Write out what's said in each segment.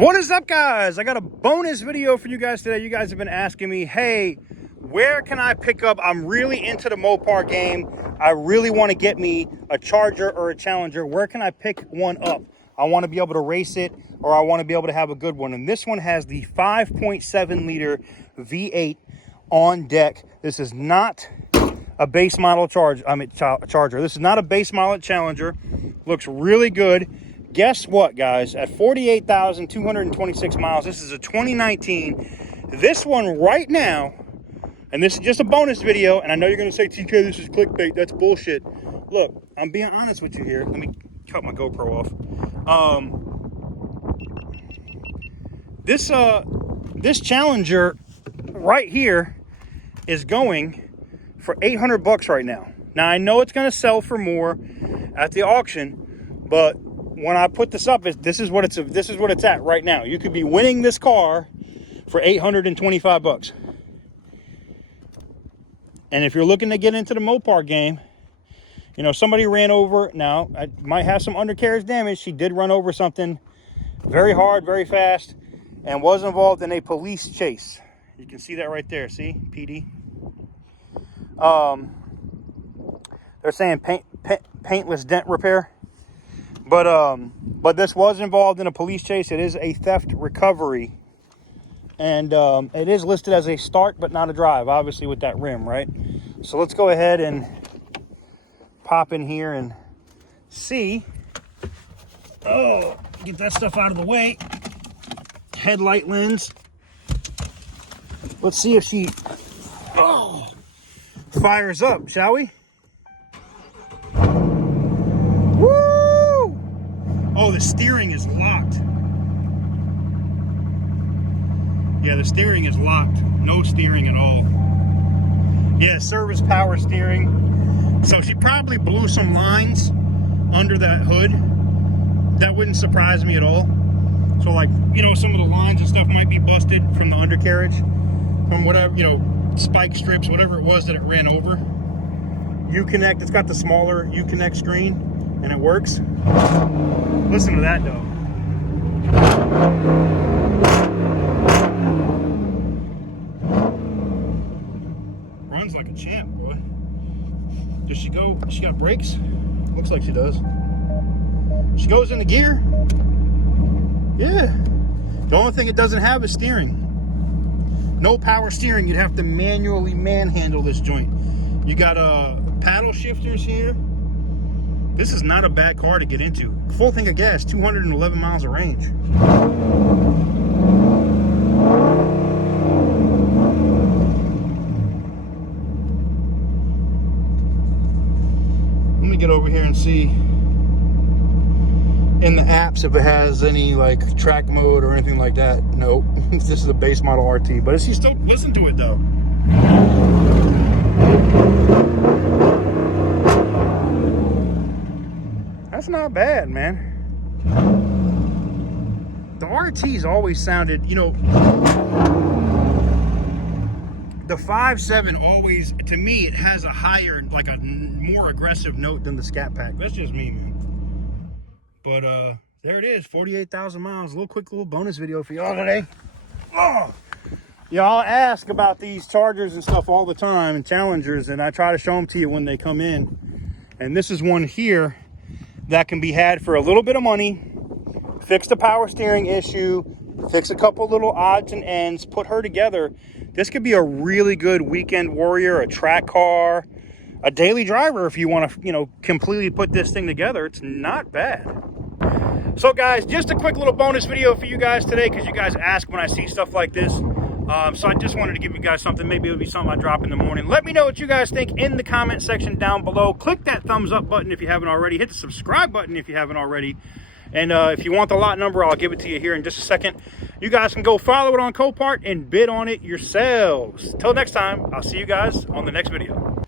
What is up, guys? I got a bonus video for you guys today. You guys have been asking me, hey, where can I pick up? I'm really into the Mopar game. I really want to get me a Charger or a Challenger. Where can I pick one up? I want to be able to race it, or I want to be able to have a good one. And this one has the 5.7 liter V8 on deck. This is not a base model Charger. This is not a base model Challenger. Looks really good. Guess what, guys? At 48,226 miles, this is a 2019. This one right now, and this is just a bonus video, and I know you're going to say, TK, this is clickbait. That's bullshit. Look, I'm being honest with you here. Let me cut my GoPro off. This Challenger right here is going for 800 bucks right now. Now, I know it's going to sell for more at the auction, but when I put this up, this is what it's at right now. You could be winning this car for 825 bucks. And if you're looking to get into the Mopar game, you know, somebody ran over. Now, I might have some undercarriage damage. She did run over something very hard, very fast, and was involved in a police chase. You can see that right there. See, PD. They're saying paintless dent repair. But this was involved in a police chase. It is a theft recovery. And it is listed as a start, but not a drive, obviously, with that rim, right? So let's go ahead and pop in here and see. Oh, get that stuff out of the way. Headlight lens. Let's see if she fires up, shall we? Oh, the steering is locked. Yeah, the steering is locked. No steering at all. Yeah, service power steering. So she probably blew some lines under that hood. That wouldn't surprise me at all. So, like, you know, some of the lines and stuff might be busted from the undercarriage, from whatever, you know, spike strips, whatever it was that it ran over. Uconnect, it's got the smaller Uconnect screen, and it works. Listen to that, though. Runs like a champ, boy. Does she go? She got brakes? Looks like she does. She goes into gear. Yeah. The only thing it doesn't have is steering. No power steering. You'd have to manually manhandle this joint. You got paddle shifters here. This is not a bad car to get into. Full tank of gas, 211 miles of range. Let me get over here and see in the apps if it has any like track mode or anything like that. Nope. This is a base model RT, but you still listen to it though. That's not bad, man. The RT's always sounded, you know, the 5.7 always, to me, it has a higher, like a more aggressive note than the Scat Pack. That's just me, man. But there it is, 48,000 miles. A quick little bonus video for y'all today. Oh, y'all ask about these Chargers and stuff all the time, and Challengers, and I try to show them to you when they come in. And this is one here that can be had for a little bit of money. Fix the power steering issue, fix a couple little odds and ends, put her together. This could be a really good weekend warrior, a track car, a daily driver if you want to, you know, completely put this thing together. It's not bad. So guys, just a quick little bonus video for you guys today, because you guys ask when I see stuff like this. So I just wanted to give you guys something. Maybe it'll be something I drop in the morning. Let me know what you guys think in the comment section down below. Click that thumbs up button if you haven't already. Hit the subscribe button if you haven't already. And if you want the lot number, I'll give it to you here in just a second. You guys can go follow it on Copart and bid on it yourselves. Till next time, I'll see you guys on the next video.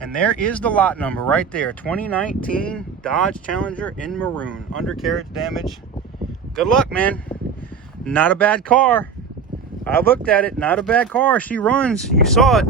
And there is the lot number right there. 2019 Dodge Challenger in maroon. Undercarriage damage. Good luck, man. Not a bad car. I looked at it, not a bad car. She runs, you saw it.